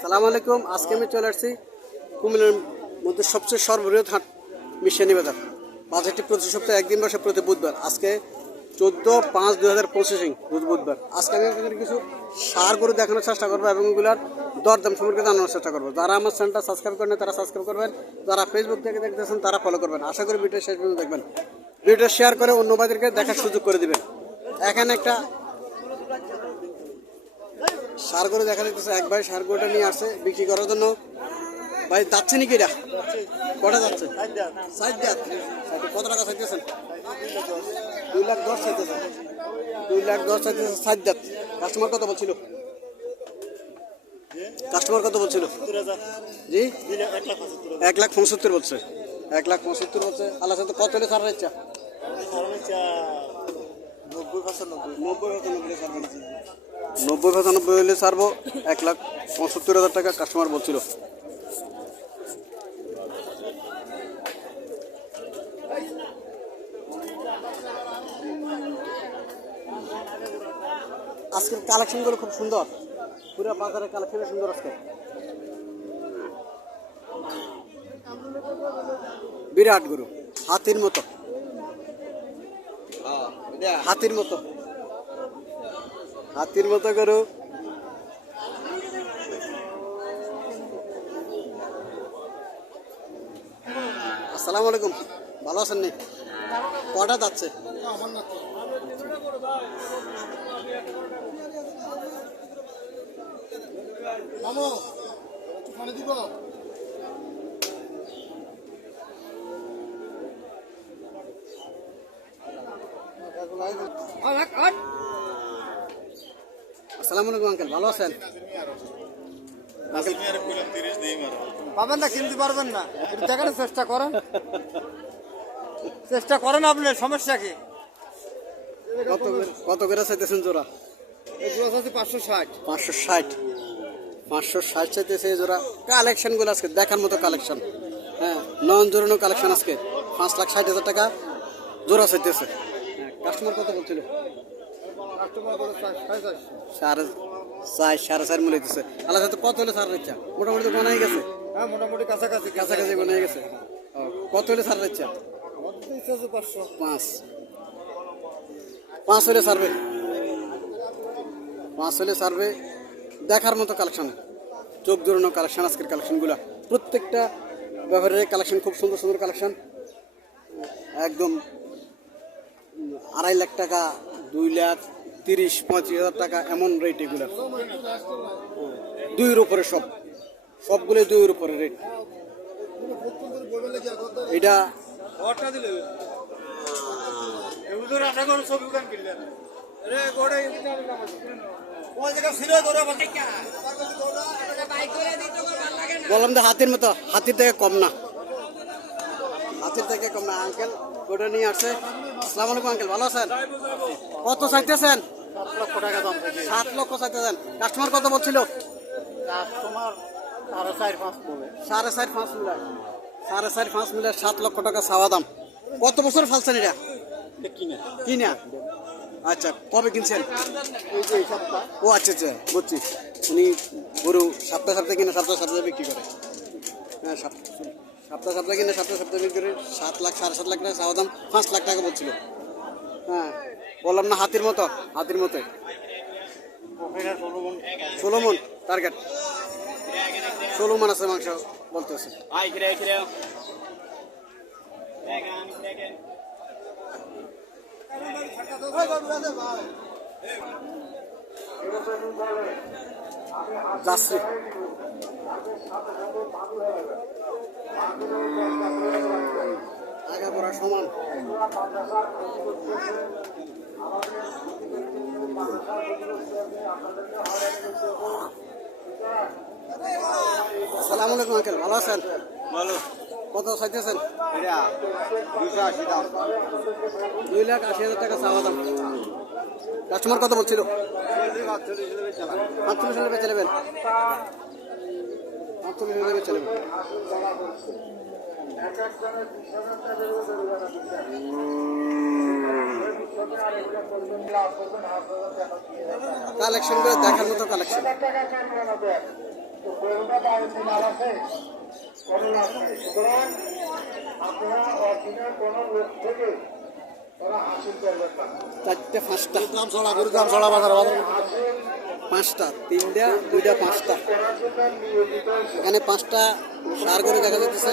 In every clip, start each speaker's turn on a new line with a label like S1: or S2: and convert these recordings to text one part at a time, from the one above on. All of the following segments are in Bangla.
S1: সালাম আলাইকুম। আজকে আমি চলে আসছি কুমিল্লার মধ্যে সবচেয়ে সর্ববৃহৎ হাট মিশানি বাজার। বাজারটি প্রতি সপ্তাহে একদিন বসে প্রতি বুধবার। আজকে চোদ্দ পাঁচ দুই হাজার পঁচিশে বুধবার। আজকে আমি আপনাদের কিছু সার গরু দেখানোর চেষ্টা করব এবং এগুলার দরদাম সম্পর্কে জানানোর চেষ্টা করব। যারা আমার চ্যানেলটা সাবস্ক্রাইব করেন তারা সাবস্ক্রাইব করবেন। যারা ফেসবুক থেকে দেখতেছেন, তারা ফলো করবেন। আশা করি ভিডিও শেষ পর্যন্ত দেখবেন। ভিডিও শেয়ার করে অন্য বাজারকে দেখার সুযোগ করে দিবেন। এখানে একটা সার গরু দেখা যাচ্ছে এক ভাই সার গরুটা নিয়ে আসছে বিক্রি করার জন্য। ভাই যাচ্ছে নাকি এটা? কটা যাচ্ছে? দাঁত কত টাকা চাইতেছেন? দুই লাখ দশ চাইতেছেন। দুই লাখ দশ চাইতেছে ষাট দাঁত কাস্টমার কত বলছিল? কাস্টমার কত বলছিল? জি? এক লাখ পঁচাত্তর বলছে। এক লাখ পঁচাত্তর বলছে। আল্লাহ সাথে কত হলে সার ইচ্ছা নব্বই পঁচানব্বই। সার বলেছে নব্বই পঁচানব্বই হলে ছাড়বো এক লাখ পঁচাত্তর হাজার টাকা কাস্টমার বলছিল। আজকের কালেকশনগুলো খুব সুন্দর। পুরো বাজারের কালেকশন সুন্দর আজকে। বিরাট গরু হাতির মতো। হাতির মতো। হাতির মতো করো। আসসালামু আলাইকুম। ভালো আছেন নি? কটা যাচ্ছে?
S2: দিব?
S1: আসসালামু আলাইকুম আঙ্কেল। ভালো আছেন?
S2: পাবেন না কিনতে পারবেন না। একটু চেষ্টা করেন। চেষ্টা করেন আপনি সমস্যা কি?
S1: কত করে- চাইতেছেন জোড়া?
S2: এগুলো আছে পাঁচশো ষাট।
S1: পাঁচশো ষাট। পাঁচশো ষাট চাইতেছে এই জোড়া। কালেকশনগুলো আজকে দেখার মতো কালেকশন। হ্যাঁ নন জোরানো কালেকশন আজকে। পাঁচ লাখ ষাট হাজার টাকা জোড়া চাইতেছে। কাস্টমার কত বলছিল?
S2: সাড়ে
S1: চার সাড়ে চার মূল্য দিচ্ছে আল্লাহ কত হলে সার ইচ্ছা মোটামুটি তো বানাই গেছে?
S2: হ্যাঁ মোটামুটি কাছাকাছি।
S1: কাছাকাছি বানাই গেছে। কত হলে সার ইচ্ছা পাঁচ। পাঁচ হলে সারবে? পাঁচ হলে সারবে দেখার মতো কালেকশন। চোখ জোরানো কালেকশন আজকের কালেকশনগুলো। প্রত্যেকটা ব্যবহারের কালেকশন খুব সুন্দর সুন্দর কালেকশন। একদম আড়াই লাখ টাকা দুই লাখ তিরিশ, পঁয়ত্রিশ হাজার টাকা এমন রেট এগুলো। দুইয়ের উপরে সব। সবগুলো দুইয়ের উপরে রেট এটা বললাম যে হাতির মতো, হাতির থেকে কম না। হাতির থেকে কম না আঙ্কেল গোটা নিয়ে আসছে আসসালামু আলাইকুম, আঙ্কেল। ভালো আছেন? কত চাইতেছেন?
S2: সাত লক্ষ
S1: চাইতেছেন। কাস্টমার কত বলছিল?
S2: সাড়ে চার পাঁচ বলে
S1: সাড়ে চার পাঁচ মিলার সাত লক্ষ টাকা চাওয়া দাম। কত বছর ফালছেন এটা?
S2: কিনে।
S1: আচ্ছা কবে কিনছেন?
S2: সপ্তাহ
S1: ও আচ্ছা আচ্ছা বুঝছি। উনি গরু সপ্তাহে সপ্তাহে কিনে, সপ্তাহে সপ্তাহে বিক্রি করে। হ্যাঁ সপ- সপ্তাহে সপ্তাহে কিনে সপ্তাহে সপ্তাহে বিক্রি করে। সাত লাখ সাড়ে সাত লাখ টাকা চাওয়া দাম পাঁচ লাখ টাকা বলছিল। হ্যাঁ বললাম না হাতির মতো হাতির মতোই। ষোলো মন টার্গেট ষোলো মন আছে মাংস বলতেছে। যাচ্ছি। আগে সমান। আসসালামু আলাইকুম আঙ্কেল। ভালো আছেন?
S2: ভালো।
S1: কত চাইতেছেন?
S2: আশি দাম।
S1: দুই লাখ আশি হাজার টাকা চাওয়া দাম। কাস্টমার কত বলছিল? আটচল্লিশ হলে বেঁচে নেবেন। আটচল্লিশ হলে বেঁচে নেবেন। কালেকশন করে দেখার মতো কালেকশন পাঁচটা। তিনটা, দুইটা, পাঁচটা। এখানে পাঁচটা সার করে দেখা যাচ্ছে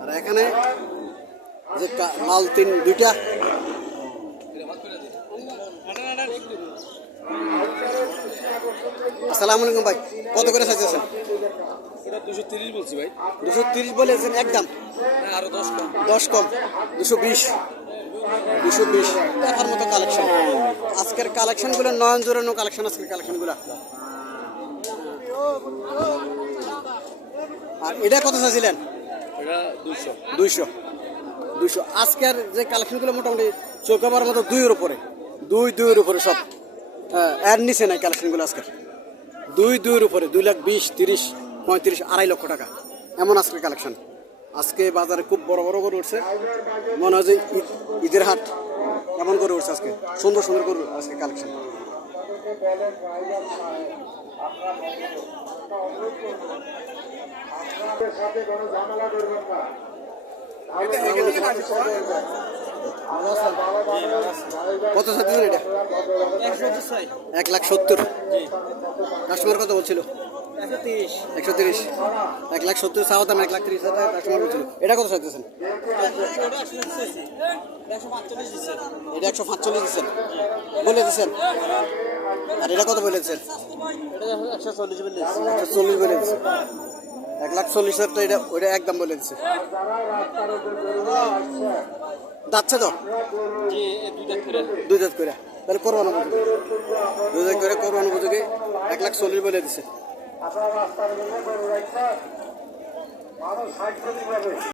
S1: আর এখানে যে লাল তিন দুইটা। আসসালামু আলাইকুম ভাই কত করে চাইতেছেন?
S3: এটা দুশো তিরিশ বলছি ভাই।
S1: দুশো তিরিশ বলেছেন একদম।
S3: আরও দশ কম।
S1: দশ কম দুশো বিশ। দুশো বিশ। দেখার মতো কালেকশন আজকের কালেকশনগুলো নয়ন জোরানো কালেকশন আজকের কালেকশনগুলো আর এটা কত চাইছিলেন? দুইশো। দুইশো। আজকের যে কালেকশনগুলো মোটামুটি চোখে পাওয়ার মতো দুইয়ের উপরে। দুই দুইয়ের উপরে সব। হ্যাঁ, এর নিচে নাই কালেকশনগুলো আজকের। দুই দুইয়ের উপরে। দুই লাখ বিশ তিরিশ পঁয়ত্রিশ আড়াই লক্ষ টাকা। এমন আজকের কালেকশন। আজকে বাজারে খুব বড় বড় করে উঠছে। মনে হয় যে ঈদ- ঈদের হাট এমন করে উঠছে আজকে। সুন্দর সুন্দর করে আজকে কালেকশন।
S4: আপনাদের সাথে কোনো ঝামেলা করবেন না
S1: কত চাইতেছেন এটা এক লাখ সত্তর কাস্টমার কথা বলছিল একশো তিরিশ। এক লাখ সত্তর এক লাখ হাজার এটা কত এটা একশো পাঁচচল্লিশ বলে আর এটা কত বলে দিচ্ছেন? চল্লিশ বলে এক লাখ চল্লিশ এটা ওইটা একদম বলে দিচ্ছে। যাচ্ছে তো? দুই দাঁত করে। তাহলে করবানো বুঝুকে দুই দাঁত করে বুঝুকে এক লাখ চল্লিশ বলে দিচ্ছে।
S4: আপনারা রাস্তার মধ্যে গরু রাখছেন মানুষ সাহায্য কীভাবে